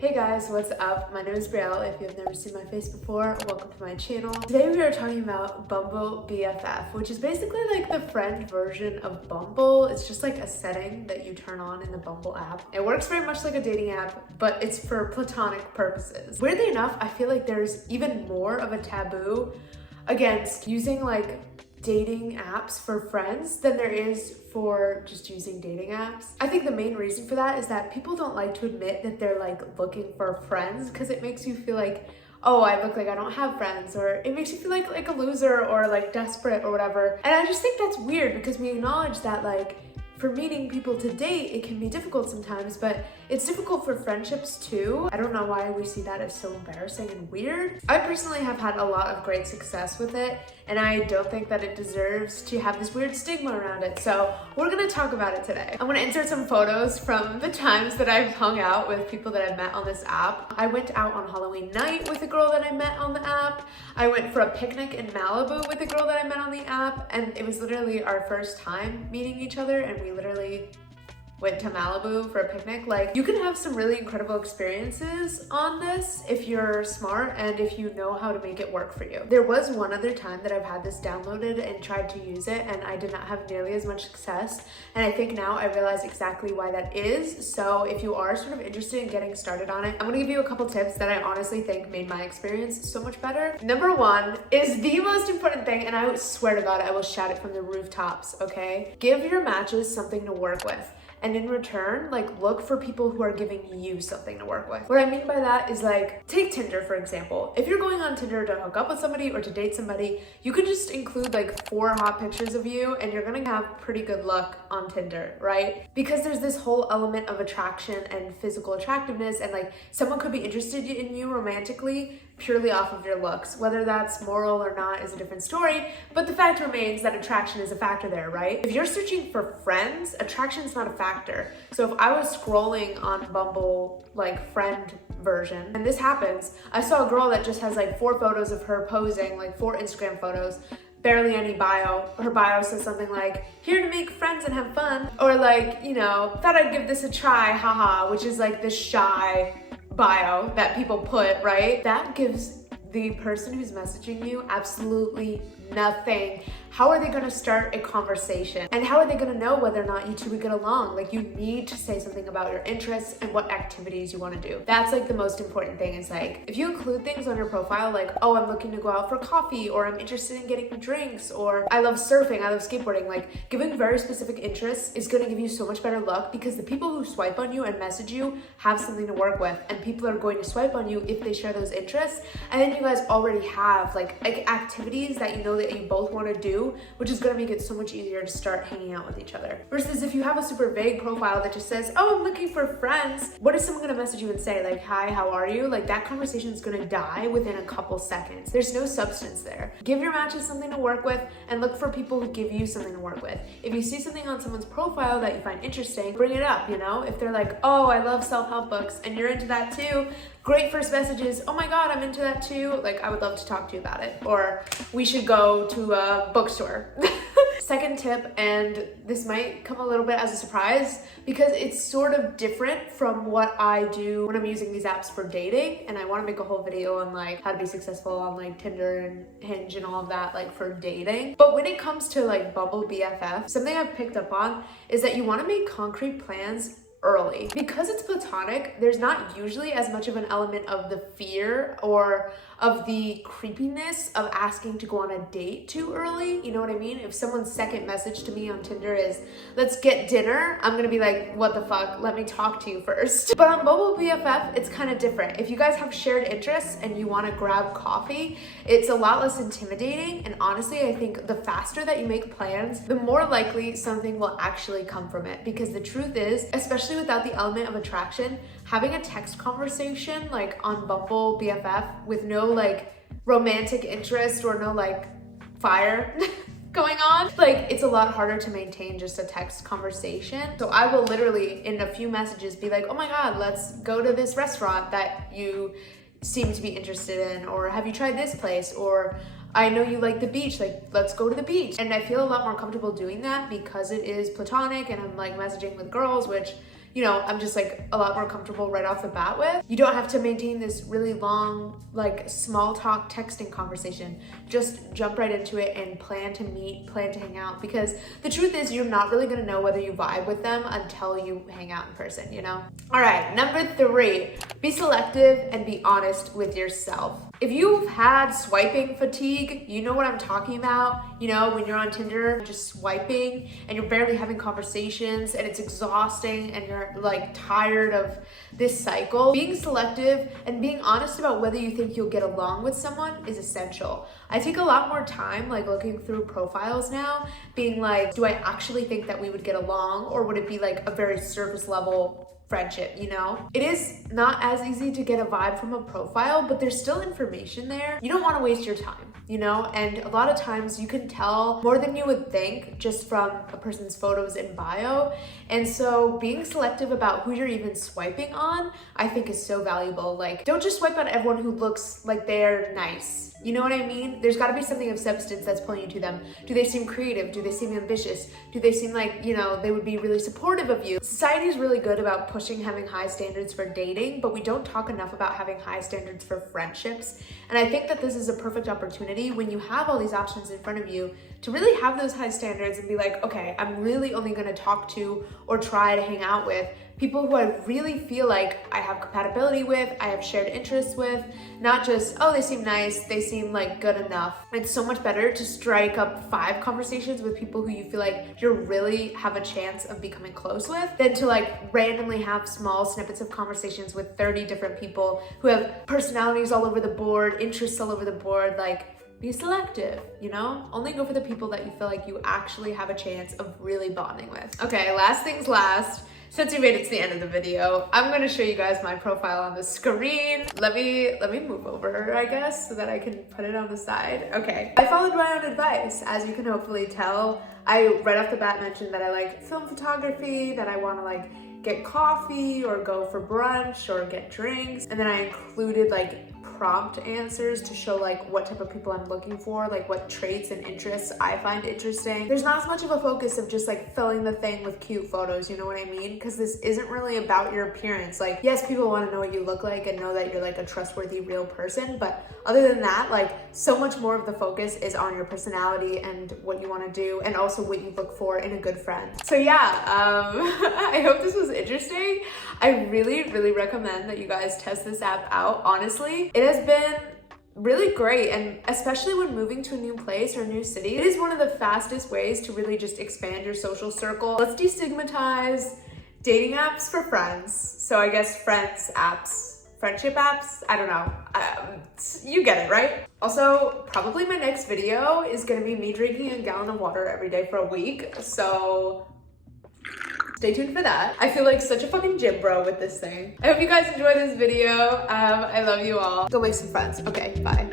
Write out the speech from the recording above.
Hey guys, what's up? My name is Brielle. If you have never seen my face before, welcome to my channel. Today we are talking about Bumble BFF, which is basically like the friend version of Bumble. It's just like a setting that you turn on in the Bumble app. It works very much like a dating app, but it's for platonic purposes. Weirdly enough, I feel like there's even more of a taboo against using like dating apps for friends than there is for just using dating apps. I think the main reason for that is that people don't like to admit that they're like looking for friends because it makes you feel like, oh, I look like I don't have friends, or it makes you feel like a loser or like desperate or whatever. And I just think that's weird because we acknowledge that like for meeting people to date, it can be difficult sometimes, but it's difficult for friendships too. I don't know why we see that as so embarrassing and weird. I personally have had a lot of great success with it, and I don't think that it deserves to have this weird stigma around it. So we're gonna talk about it today. I'm gonna insert some photos from the times that I've hung out with people that I've met on this app. I went out on Halloween night with a girl that I met on the app. I went for a picnic in Malibu with a girl that I met on the app, and it was literally our first time meeting each other, and we literally went to Malibu for a picnic. Like, you can have some really incredible experiences on this if you're smart and if you know how to make it work for you. There was one other time that I've had this downloaded and tried to use it, and I did not have nearly as much success. And I think now I realize exactly why that is. So if you are sort of interested in getting started on it, I'm gonna give you a couple tips that I honestly think made my experience so much better. Number one is the most important thing, and I swear to God, I will shout it from the rooftops, okay? Give your matches something to work with. And in return, like, look for people who are giving you something to work with. What I mean by that is, like, take Tinder, for example. If you're going on Tinder to hook up with somebody or to date somebody, you could just include like 4 hot pictures of you and you're gonna have pretty good luck on Tinder, right? Because there's this whole element of attraction and physical attractiveness, and like someone could be interested in you romantically purely off of your looks. Whether that's moral or not is a different story, but the fact remains that attraction is a factor there, right? If you're searching for friends, attraction is not a factor. So if I was scrolling on Bumble, like friend version, and this happens, I saw a girl that just has like 4 photos of her posing, like 4 Instagram photos, barely any bio. Her bio says something like, here to make friends and have fun, or like, you know, thought I'd give this a try, haha, which is like this shy bio that people put, right? That gives the person who's messaging you absolutely nothing. How are they gonna start a conversation? And how are they gonna know whether or not you two would get along? Like, you need to say something about your interests and what activities you wanna do. That's like the most important thing, is like, if you include things on your profile like, oh, I'm looking to go out for coffee, or I'm interested in getting drinks, or I love surfing, I love skateboarding, like giving very specific interests is gonna give you so much better luck, because the people who swipe on you and message you have something to work with, and people are going to swipe on you if they share those interests. And then you guys already have like activities that you know that you both want to do, which is going to make it so much easier to start hanging out with each other. Versus if you have a super vague profile that just says, oh, I'm looking for friends, what is someone going to message you and say? Like, hi, how are you? Like, that conversation is going to die within a couple seconds. There's no substance there. Give your matches something to work with, and look for people who give you something to work with. If you see something on someone's profile that you find interesting, bring it up, you know? If they're like, oh, I love self-help books, and you're into that too, great first messages. Oh my God, I'm into that too. Like, I would love to talk to you about it. Or we should go to a bookstore. Second tip, and this might come a little bit as a surprise because it's sort of different from what I do when I'm using these apps for dating, and I want to make a whole video on like how to be successful on like Tinder and Hinge and all of that, like for dating. But when it comes to like Bumble BFF, something I've picked up on is that you want to make concrete plans early. Because it's platonic, there's not usually as much of an element of the fear or of the creepiness of asking to go on a date too early. You know what I mean? If someone's second message to me on Tinder is, let's get dinner, I'm gonna be like, what the fuck? Let me talk to you first. But on Bumble BFF, it's kind of different. If you guys have shared interests and you want to grab coffee, it's a lot less intimidating. And honestly, I think the faster that you make plans, the more likely something will actually come from it. Because the truth is, especially without the element of attraction, having a text conversation like on Bumble BFF with no like romantic interest or no like fire going on, like, it's a lot harder to maintain just a text conversation. So I will literally in a few messages be like, oh my God, let's go to this restaurant that you seem to be interested in, or have you tried this place, or I know you like the beach, like, let's go to the beach. And I feel a lot more comfortable doing that because it is platonic and I'm like messaging with girls, which, you know, I'm just like a lot more comfortable right off the bat with. You don't have to maintain this really long, like small talk texting conversation. Just jump right into it and plan to meet, plan to hang out, because the truth is you're not really gonna know whether you vibe with them until you hang out in person, you know? All right, number 3, be selective and be honest with yourself. If you've had swiping fatigue, you know what I'm talking about. You know, when you're on Tinder, just swiping and you're barely having conversations and it's exhausting and you're like tired of this cycle. Being selective and being honest about whether you think you'll get along with someone is essential. I take a lot more time like looking through profiles now, being like, do I actually think that we would get along, or would it be like a very surface level friendship, you know? It is not as easy to get a vibe from a profile, but there's still information there. You don't want to waste your time, you know? And a lot of times you can tell more than you would think just from a person's photos and bio. And so being selective about who you're even swiping on, I think is so valuable. Like, don't just swipe on everyone who looks like they're nice. You know what I mean? There's gotta be something of substance that's pulling you to them. Do they seem creative? Do they seem ambitious? Do they seem like, you know, they would be really supportive of you? Society is really good about pushing having high standards for dating, but we don't talk enough about having high standards for friendships. And I think that this is a perfect opportunity when you have all these options in front of you to really have those high standards and be like, okay, I'm really only gonna talk to or try to hang out with people who I really feel like I have compatibility with, I have shared interests with, not just, oh, they seem nice, they seem like good enough. It's so much better to strike up 5 conversations with people who you feel like you really have a chance of becoming close with than to like randomly have small snippets of conversations with 30 different people who have personalities all over the board, interests all over the board. Like, be selective, you know? Only go for the people that you feel like you actually have a chance of really bonding with. Okay, last things last. Since you made it to the end of the video, I'm gonna show you guys my profile on the screen. Let me move over, I guess, so that I can put it on the side. Okay, I followed my own advice. As you can hopefully tell, I right off the bat mentioned that I like film photography, that I wanna like get coffee or go for brunch or get drinks. And then I included like prompt answers to show like what type of people I'm looking for, like what traits and interests I find interesting. There's not as much of a focus of just like filling the thing with cute photos, you know what I mean? Because this isn't really about your appearance. Like, yes, people want to know what you look like and know that you're like a trustworthy real person, but other than that, like so much more of the focus is on your personality and what you want to do, and also what you look for in a good friend. So yeah, I hope this was interesting. I really recommend that you guys test this app out. Honestly, it has been really great, and especially when moving to a new place or a new city, it is one of the fastest ways to really just expand your social circle. Let's destigmatize dating apps for friends. So I guess friends apps, friendship apps, I don't know. You get it, right? Also, probably my next video is gonna be me drinking a gallon of water every day for a week. So stay tuned for that. I feel like such a fucking gym bro with this thing. I hope you guys enjoyed this video. I love you all. Go make some friends. Okay, bye.